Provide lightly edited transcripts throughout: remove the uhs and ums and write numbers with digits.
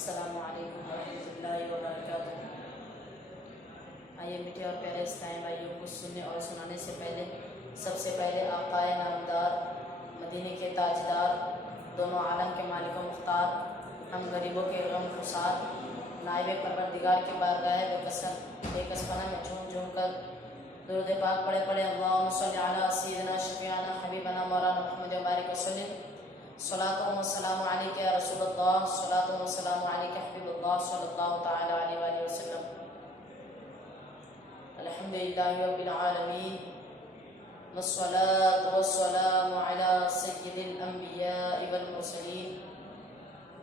अस्सलामु अलैकुम वरहमतुल्लाहि वबरकातुहू। आइए मीठे और प्यारे इस्लामी भाइयों को सुनने और सुनाने से पहले सबसे पहले आकाए नामदार, मदीने के ताजदार, दोनों आलम के मालिक व मुख्तार, हम गरीबों के गम खुसार, नाइब परवरदिगार के बारगाह बेकसपना में झूम झूम कर दुरूद पाक पढ़े पढ़े अल्लाहुम्मा सल्लि अला सय्यिदिना शफीअना हबीबना मौलाना मुहम्मद व बारिक वसल्लिम। सलातो व सलामु अलैका या रसूलल्लाह, सलातो व सलामु अलैका हबीबल्लाह सल्लल्लाहु तआला अलैहि वसल्लम। अल्हम्दुलिल्लाहि रब्बिल आलमीन, वस्सलातु वस्सलामु अला सय्यिदिल अंबिया'i वल मुरसलीन।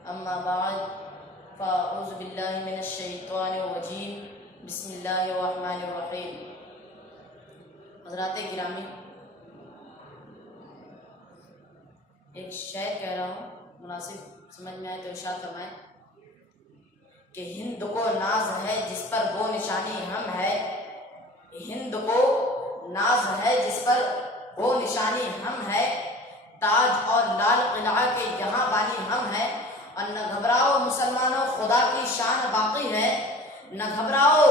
अम्मा बाद, फ़अऊज़ु बिल्लाहि मिनश शैतानिर रजीम, बिस्मिल्लाहिर रहमानिर रहीम। हज़रात गिरामी, एक शेर कह रहा हूँ, मुनासिब समझ में आए तो इरशाद फरमाएं कि हिंद को नाज है जिस पर वो निशानी हम है, हिंद को नाज है जिस पर वो निशानी हम है, ताज और लाल किला के यहाँ बानी हम है। और न घबराओ मुसलमानों, खुदा की शान बाकी है, न घबराओ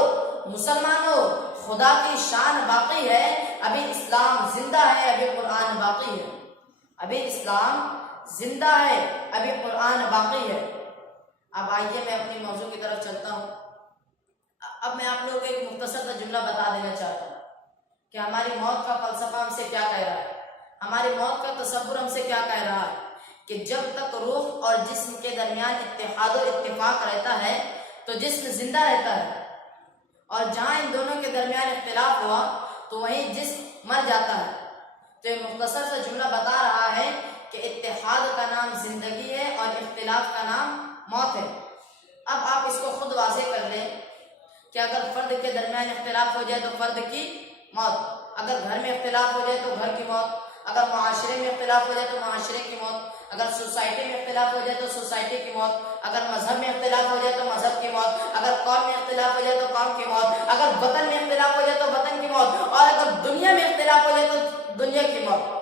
मुसलमानों, खुदा की शान बाकी है। अभी इस्लाम जिंदा है, अभी कुरान बाकी है। अभी इस्लाम जिंदा है, अभी कुरान बाकी है। अब आइए मैं अपनी मौजू की तरफ चलता हूँ। अब मैं आप लोगों को एक मुख्तसर सा जुमला बता देना चाहता हूँ कि हमारी मौत का फलसफा हमसे क्या कह रहा है, हमारी मौत का तसव्वुर हमसे क्या कह रहा है कि जब तक रूह और जिस्म के दरमियान इत्तेहाद और इत्तिफाक रहता है तो जिस्म जिंदा रहता है, और जहाँ इन दोनों के दरमियान इख्तिलाफ हुआ तो वहीं जिस्म मर जाता है। तो ये मुख्तसर सा जुमला बता रहा है कि इत्तेहाद का नाम जिंदगी है और इख्तिलाफ का नाम मौत है। अब आप इसको खुद वाज़ेह कर लें कि अगर फर्द के दरमियान इख्तिलाफ हो जाए तो फर्द की मौत, अगर घर में इख्तिलाफ हो जाए तो घर की मौत, अगर मुआशरे में इख्तिलाफ हो जाए तो मुआशरे की मौत, अगर सोसाइटी में इख्तिलाफ हो जाए तो सोसाइटी की मौत, अगर मजहब में इख्तिलाफ हो जाए तो मजहब की मौत, अगर कौम में इख्तिलाफ हो जाए तो कौम की मौत, अगर वतन में इख्तिलाफ हो जाए तो वतन की मौत, और अगर दुनिया में इख्तिलाफ हो जाए तो दुनिया की मौत।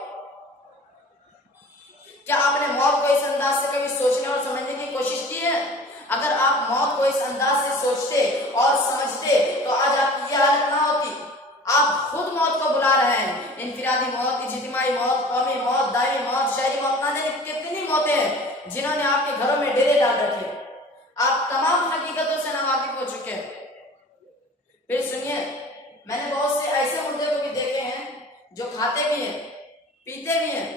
क्या आपने मौत को इस अंदाज से कभी सोचने और समझने की कोशिश की है? अगर आप मौत को इस अंदाज से सोचते और समझते तो आज आपकी यह हालत ना होती। आप खुद मौत को बुला रहे हैं, इनफिरादी मौत, इज्तिमाई मौत, कौमी मौत, दायमी मौत, शहरी मौत, ना जाने कितनी मौतें हैं जिन्होंने आपके घरों में डेरे डाल रखे। आप तमाम हकीकतों से नावाकिफ हो चुके हैं। फिर सुनिए, मैंने बहुत से ऐसे मुर्दे को भी देखे हैं जो खाते भी हैं, पीते भी हैं,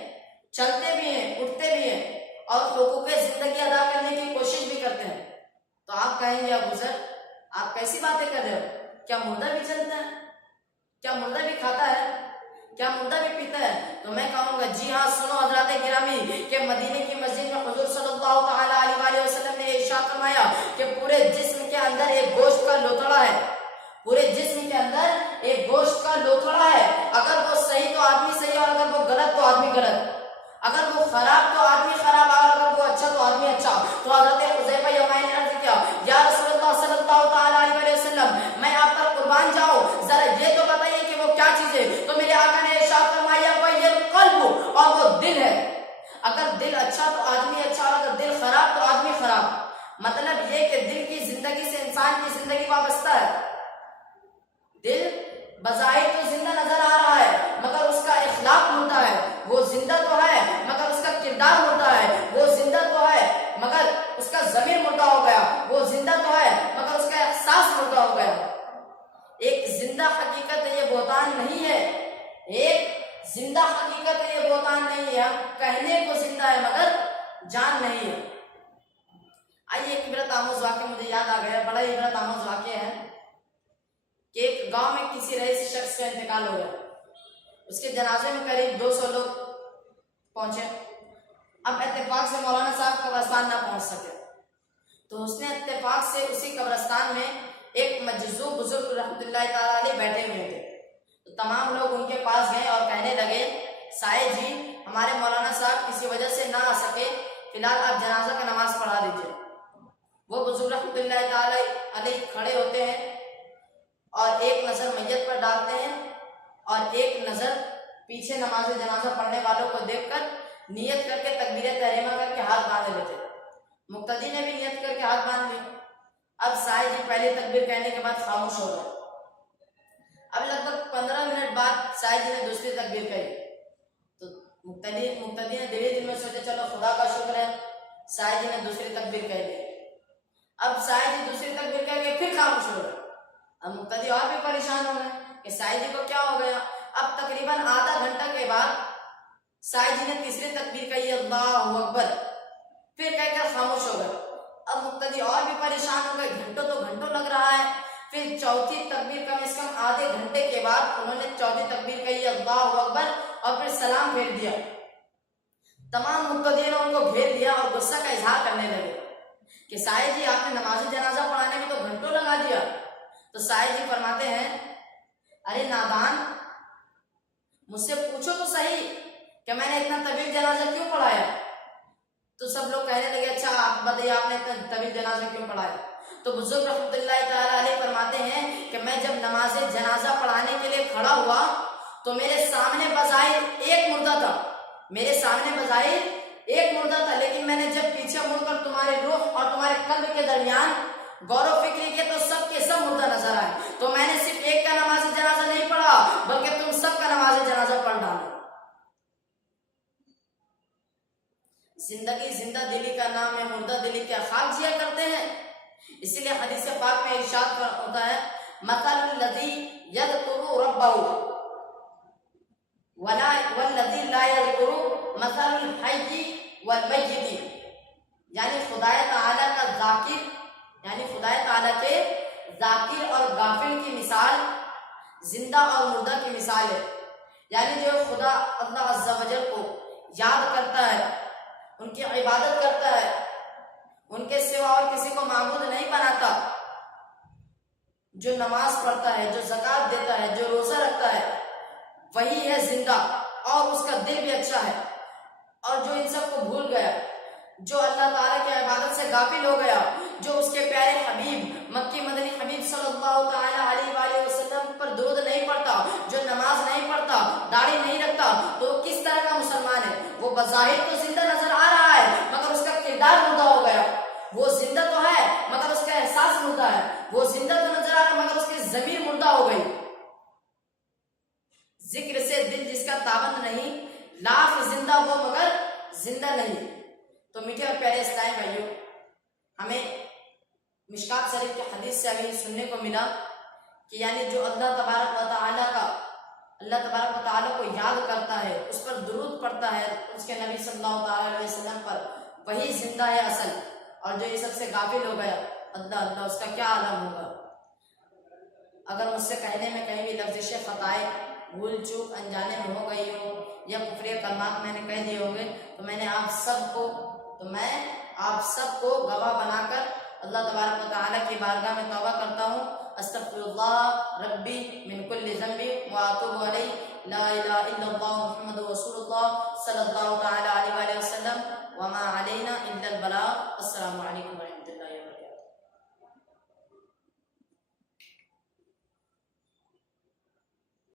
चलते भी हैं, उठते भी हैं और हुकूक जिंदगी अदा करने की कोशिश भी करते हैं। तो आप कहेंगे अबू ज़र, आप कैसी बातें कर रहे हो? क्या मुर्दा भी चलता है? क्या मुर्दा भी खाता है? क्या मुर्दा भी पीता है? तो मैं कहूँगा जी हाँ, सुनो हज़रात गिरामी के मदीने की मस्जिद में हुज़ूर सल्लल्लाहु तआला अलैहि वसल्लम ने इरशाद फरमाया कि पूरे जिस्म के अंदर एक गोश्त का लोथड़ा है, पूरे जिस्म के अंदर एक गोश्त का लोथड़ा है। अगर वो सही तो आदमी सही, और अगर वो गलत तो आदमी गलत, अगर वो खराब तो आदमी खराब, और अगर वो अच्छा तो आदमी अच्छा। तो हज़रत हुज़ैफा यमानी ने अर्ज़ किया, या रसूलल्लाह सल्लल्लाहु तआला अलैहि वसल्लम, मैं आप पर कुर्बान जाऊं, जरा ये तो बताइए कि वो क्या चीज है? तो मेरे आका ने इरशाद फरमाया, वह कल्ब, और वो दिल है। अगर दिल अच्छा तो आदमी अच्छा, और अगर दिल खराब तो आदमी खराब। मतलब ये कि दिल की जिंदगी से इंसान की जिंदगी वाबस्ता है। दिल बज़ाहिर तो जिंदा नजर आ रहा है मगर उसका इखलाक मुर्दा है। वो जिंदा तो है मगर उसका किरदार मुर्दा है। वो जिंदा तो है मगर उसका ज़मीर मुर्दा हो गया। वो जिंदा तो है मगर उसका एहसास मुर्दा हो गया। एक जिंदा हकीकत है, ये बोतान नहीं है। एक जिंदा हकीकत है, ये बोतान नहीं है। कहने को जिंदा है मगर जान नहीं है। आइए, एक इबरत आमोज वाक़या मुझे याद आ गया, बड़ा इबरत आमोज वाक़या है कि एक गांव में किसी रईस शख्स का इंतकाल हो गया। उसके जनाजे में करीब 200 लोग पहुंचे। अब इत्तेफाक से मौलाना साहब कब्रिस्तान ना पहुंच सके तो उसने इत्तेफाक से उसी कब्रिस्तान में एक मजज़ूब बुजुर्ग रहमतुल्लाह ताला अलैह बैठे हुए थे। तो तमाम लोग उनके पास गए और कहने लगे, साहिब जी, हमारे मौलाना साहब किसी वजह से ना आ सके, फिलहाल आप जनाजा का नमाज पढ़ा दीजिए। वो बुजुर्ग रहमतुल्लाह ताला अलैह खड़े होते हैं और एक नजर मैयत पर डालते हैं और एक नजर पीछे नमाज जनाजा पढ़ने वालों को देखकर नियत करके तकबीर तहरीमा करके हाथ बांध लेते। मुक्तदी ने भी नियत करके हाथ बांध लिए। अब साईं जी पहली तकबीर कहने के बाद खामोश हो गए। अब लगभग 15 मिनट बाद साईं जी ने दूसरी तकबीर कही। तो मुक्तदी ने धीरे धीरे में सोचा चलो खुदा का शुक्र है, साईं जी ने दूसरी तकबीर कह दी। अब साईं जी दूसरी तकबीर कह के फिर खामोश हो गए। अब मुक्तदी और भी परेशान हो गए कि साईं जी को क्या हो गया। अब तकरीबन आधा घंटा के बाद साईं जी ने तीसरी तकबीर कही, अल्लाहु अकबर, फिर कहकर खामोश हो गए। अब मुक्तदी और भी परेशान हो गए, घंटों तो घंटों लग रहा है। फिर चौथी तकबीर कम से कम आधे घंटे के बाद उन्होंने चौथी तकबीर कही, अल्लाहु अकबर, और फिर सलाम फेर दिया। तमाम मुक्तदियों ने उनको घेर लिया और गुस्सा का इजहार करने लगे कि साईं जी आपने नमाज जनाजा पढ़ाने में तो घंटों लगा दिया। तो साईं जी फरमाते हैं, अरे नादान, मुझसे पूछो तो सही कि मैंने इतना तवील जनाजा क्यों पढ़ाया। तो सब लोग कहने लगे, अच्छा आप बताइए आपने इतना तवील जनाजा क्यों पढ़ाया। तो बुजुर्ग रहमतुल्लाह तआला अलैह फरमाते हैं कि मैं जब नमाज जनाजा पढ़ाने के लिए खड़ा हुआ तो मेरे सामने बजाहिर एक मुर्दा था, मेरे सामने बजाहिर एक मुर्दा था, लेकिन मैंने जब पीछे मुड़कर तुम्हारे रूह और तुम्हारे कल्ब के दरमियान गौरव फिक्री किया तो सब के सब मुर्दा नजर आए। तो मैंने सिर्फ एक का नमाज जनाजा नहीं पढ़ा बल्कि तुम सब का नमाज जनाजा पढ़ डाला। जिंदगी जिंदा दिली का नाम है, मुर्दा दिली क्या खाक जिया करते हैं। इसीलिए हदीस पाक में इरशाद होता है, मसलुल लज़ी यज़कुरु रब्बहु वल्लज़ी ला यज़कुरु मसलुल हय्यि वल मय्यिति। यानी खुदाए ताला का जाकिर, यानी खुदाए ताला के जाकिर और गाफिल की मिसाल जिंदा और मुर्दा की मिसाल है। यानी जो खुदा अल्लाह अज़्ज़ा वजल को याद करता है, उनकी इबादत करता है, उनके सिवा और किसी को माबूद नहीं बनाता, जो नमाज पढ़ता है, जो ज़कात देता है, जो रोजा रखता है, वही है जिंदा और उसका दिल भी अच्छा है। और जो इन सब को भूल गया, जो अल्लाह ताला की इबादत से गाफिल हो गया, जो उसके प्यारे हबीब मक्की मदनी हबीब सल्लल्लाहु ताला अलैहि वसल्लम पर दुरूद नहीं पढ़ता, जो नमाज नहीं पढ़ता, दाढ़ी नहीं रखता, तो किस तरह का मुसलमान है। वो बज़ाहिर तो जिंदा नजर आ रहा है मगर उसका किरदार मुर्दा हो गया। वो जिंदा तो है मगर उसका एहसास मुर्दा है। वो जिंदा तो नजर आ रहा है मगर उसकी ज़मीर मुर्दा हो गई। जिक्र से दिल जिसका ताबंद नहीं, लाख जिंदा हो मगर जिंदा नहीं। तो मीठे और प्यारे इस्लामी भाइयों, हमें मिशकात शरीफ के हदीस से अभी सुनने को मिला कि यानी जो अल्लाह तबारक व तआला को याद करता है, उस पर दुरूद पढ़ता है, उसके नबी सल्लल्लाहु अलैहि वसल्लम पर, वही जिंदा है असल। और जो ये सबसे गाफिल हो गया, अल्लाह अल्लाह, उसका क्या आलम होगा। अगर मुझसे कहने में कहीं भी लफ्ज़िश खताए, भूल चूक अनजाने में हो गई हो या कुफरी कलमात मैंने कह दिए होंगे तो मैं आप सबको गवाह बनाकर अल्लाह तबारक व तआला की बारगाह में तौबा करता हूँ। अस्तगफिरुल्लाह रब्बी मिन कुल्लि ज़ंबि व अतूबु अलैहि, ला इलाहा इल्लल्लाह मुहम्मदुर रसूलुल्लाह सल्लल्लाहु तआला अलैहि वसल्लम व मा अलैना इल्लल बलाग। अस्सलामु अलैकुम व रहमतुल्लाहि।